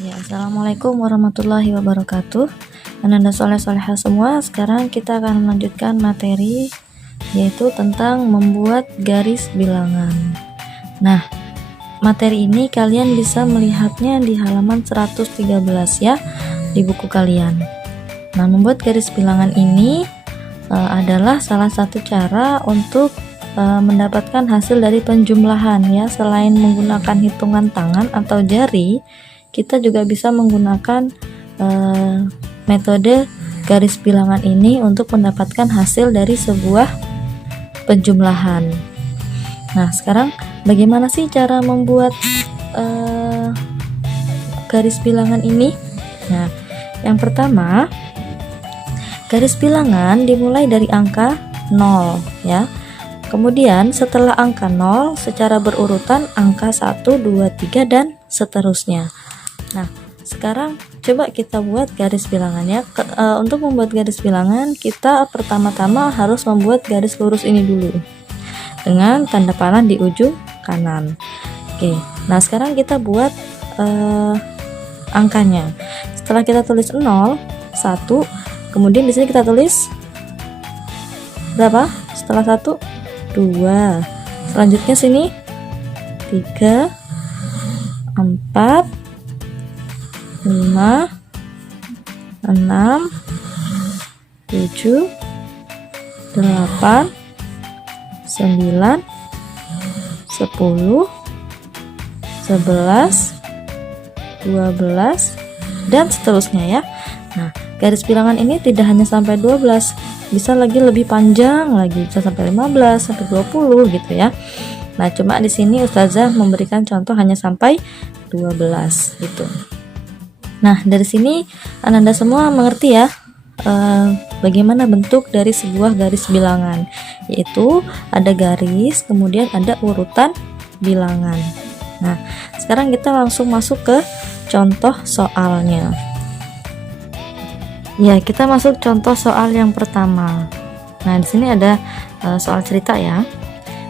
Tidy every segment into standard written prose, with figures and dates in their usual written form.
Ya, assalamualaikum warahmatullahi wabarakatuh. Ananda soleh-soleha semua. Sekarang kita akan melanjutkan materi, yaitu tentang membuat garis bilangan. Nah, materi ini kalian bisa melihatnya di halaman 113 ya, di buku kalian. Nah, membuat garis bilangan ini adalah salah satu cara untuk mendapatkan hasil dari penjumlahan ya. Selain menggunakan hitungan tangan atau jari, kita juga bisa menggunakan metode garis bilangan ini untuk mendapatkan hasil dari sebuah penjumlahan. Nah, sekarang bagaimana sih cara membuat garis bilangan ini? Nah, yang pertama, garis bilangan dimulai dari angka 0 ya. Kemudian setelah angka 0 secara berurutan angka 1, 2, 3 dan seterusnya. Nah, sekarang coba kita buat garis bilangannya. Untuk membuat garis bilangan, kita pertama-tama harus membuat garis lurus ini dulu dengan tanda panah di ujung kanan. Oke, nah sekarang kita buat angkanya. Setelah kita tulis 0, 1, kemudian di sini kita tulis berapa? Setelah 1, 2. Selanjutnya sini 3, 4, 5, 6, 7, 8, 9, 10, 11, 12 dan seterusnya ya. Nah, garis bilangan ini tidak hanya sampai 12, bisa lagi lebih panjang lagi, bisa sampai 15, sampai 20 gitu ya. Nah, cuma di sini Ustazah memberikan contoh hanya sampai 12 gitu. Nah, dari sini Ananda semua mengerti ya bagaimana bentuk dari sebuah garis bilangan, yaitu ada garis, kemudian ada urutan bilangan. Nah, sekarang kita langsung masuk ke contoh soalnya. Ya, kita masuk contoh soal yang pertama. Nah, di sini ada soal cerita ya.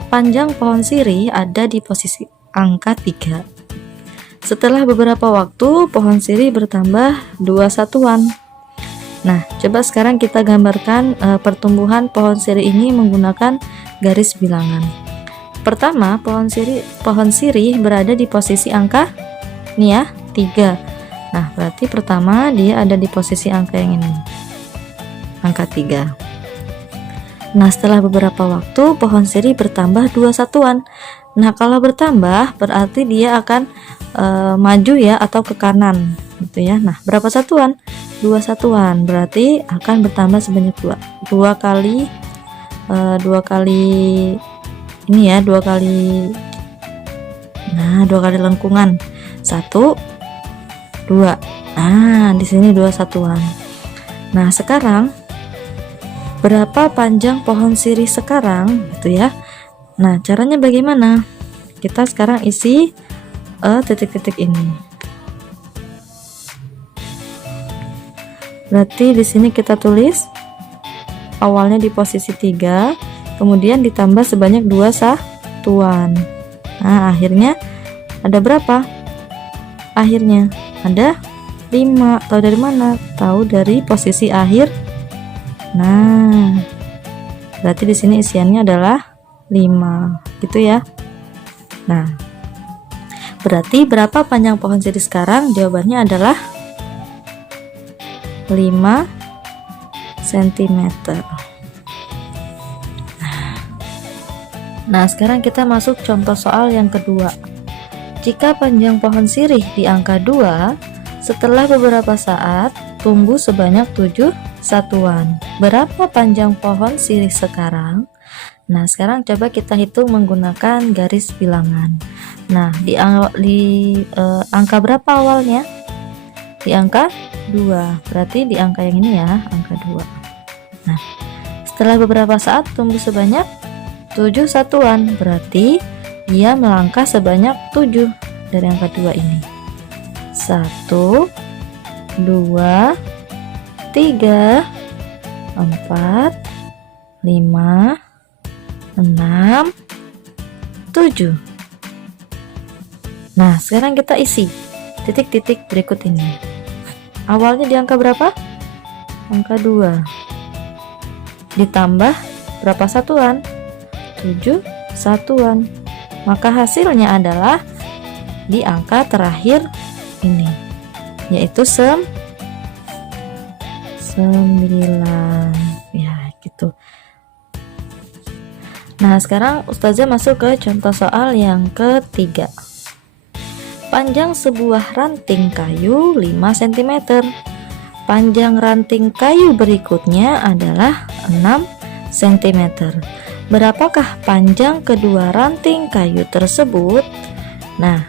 Panjang pohon sirih ada di posisi angka 3. Setelah beberapa waktu, pohon sirih bertambah 2 satuan. Nah, coba sekarang kita gambarkan pertumbuhan pohon sirih ini menggunakan garis bilangan. Pertama, pohon sirih berada di posisi angka nih ya, 3. Nah, berarti pertama dia ada di posisi angka yang ini, angka 3. Nah, setelah beberapa waktu pohon sirih bertambah 2 satuan. Nah, kalau bertambah berarti dia akan maju ya atau ke kanan gitu ya. Nah, berapa satuan? 2 satuan, berarti akan bertambah sebanyak 2 kali ini ya, 2 kali, nah 2 kali lengkungan, 1, 2. Nah, di sini 2 satuan. Nah, sekarang berapa panjang pohon sirih sekarang gitu ya. Nah, caranya bagaimana? Kita sekarang isi titik-titik ini. Berarti di sini kita tulis awalnya di posisi 3, kemudian ditambah sebanyak 2 satuan. Nah, akhirnya ada berapa? Akhirnya ada 5. Tahu dari mana? Tahu dari posisi akhir. Nah, berarti di sini isiannya adalah 5 gitu ya. Nah, berarti berapa panjang pohon sirih sekarang? Jawabannya adalah 5 cm. Nah, sekarang kita masuk contoh soal yang kedua. Jika panjang pohon sirih di angka 2, setelah beberapa saat tumbuh sebanyak 7 satuan. Berapa panjang pohon sirih sekarang? Nah, sekarang coba kita hitung menggunakan garis bilangan. Nah, di angka berapa awalnya? Di angka 2. Berarti di angka yang ini ya, angka 2. Nah, setelah beberapa saat tumbuh sebanyak 7 satuan. Berarti dia melangkah sebanyak 7 dari angka 2 ini. 1, 2, 3, 4, 5, 6, 7. Nah, sekarang kita isi titik-titik berikut ini. Awalnya di angka berapa? Angka 2. Ditambah berapa satuan? 7 satuan. Maka hasilnya adalah di angka terakhir ini, yaitu 9. Ya, gitu. Nah, sekarang Ustazah masuk ke contoh soal yang ketiga. Panjang sebuah ranting kayu 5 cm. Panjang ranting kayu berikutnya adalah 6 cm. Berapakah panjang kedua ranting kayu tersebut? Nah,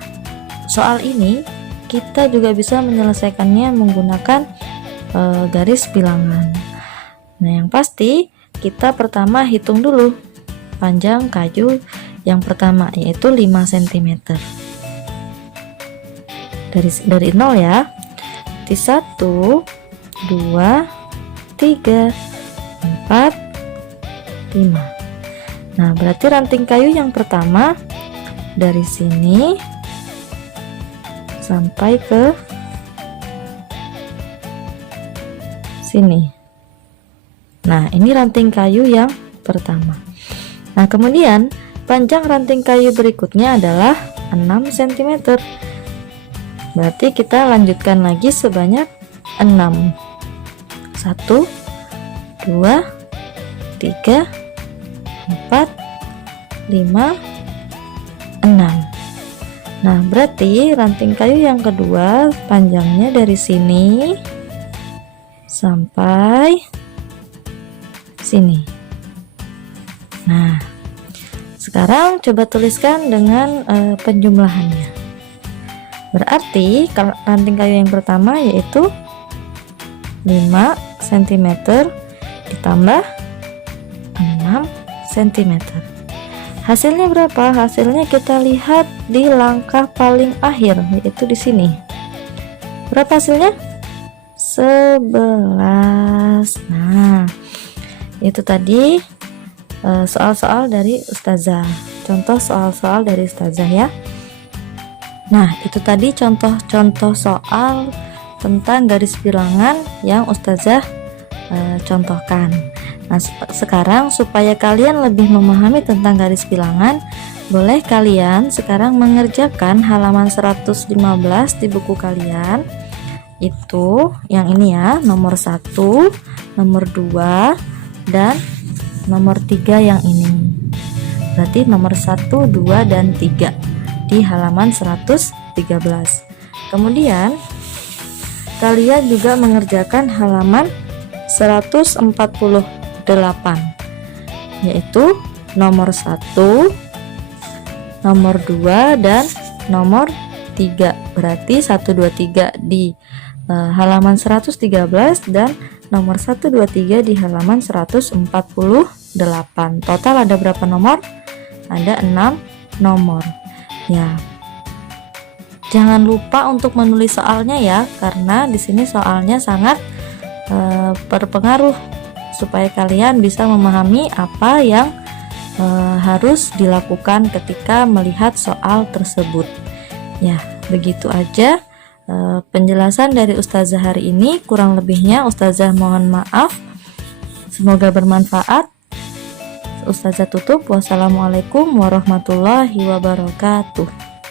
soal ini kita juga bisa menyelesaikannya menggunakan garis bilangan. Nah, yang pasti kita pertama hitung dulu panjang kayu yang pertama, yaitu 5 cm. Dari 0 ya. Di 1, 2, 3, 4, 5. Nah, berarti ranting kayu yang pertama dari sini sampai ke sini. Nah, ini ranting kayu yang pertama. Nah, kemudian panjang ranting kayu berikutnya adalah 6 cm. Berarti kita lanjutkan lagi sebanyak 6. 1, 2, 3, 4, 5, 6. Nah, berarti ranting kayu yang kedua panjangnya dari sini sampai sini. Nah, sekarang coba tuliskan dengan penjumlahannya. Berarti ranting kayu yang pertama yaitu 5 cm ditambah 6 cm. Hasilnya berapa? Hasilnya kita lihat di langkah paling akhir, yaitu di sini. Berapa hasilnya? 11. Nah, itu tadi soal-soal dari Ustazah. Contoh soal-soal dari Ustazah ya. Nah, itu tadi contoh-contoh soal tentang garis bilangan yang Ustazah contohkan. Nah, sekarang supaya kalian lebih memahami tentang garis bilangan, boleh kalian sekarang mengerjakan halaman 115 di buku kalian. Itu yang ini ya, nomor 1, nomor 2, dan nomor 3 yang ini. Berarti nomor 1, 2, dan 3 di halaman 113. Kemudian kalian juga mengerjakan halaman 148, yaitu nomor 1, nomor 2, dan nomor 3. Berarti 1, 2, 3 di halaman 113 dan nomor 1, 2, 3 di halaman 148. Total ada berapa nomor? Ada 6 nomor. Ya. Jangan lupa untuk menulis soalnya ya, karena di sini soalnya sangat berpengaruh supaya kalian bisa memahami apa yang harus dilakukan ketika melihat soal tersebut. Ya, begitu aja penjelasan dari Ustazah hari ini. Kurang lebihnya Ustazah mohon maaf. Semoga bermanfaat. Ustazah tutup. Wassalamualaikum warahmatullahi wabarakatuh.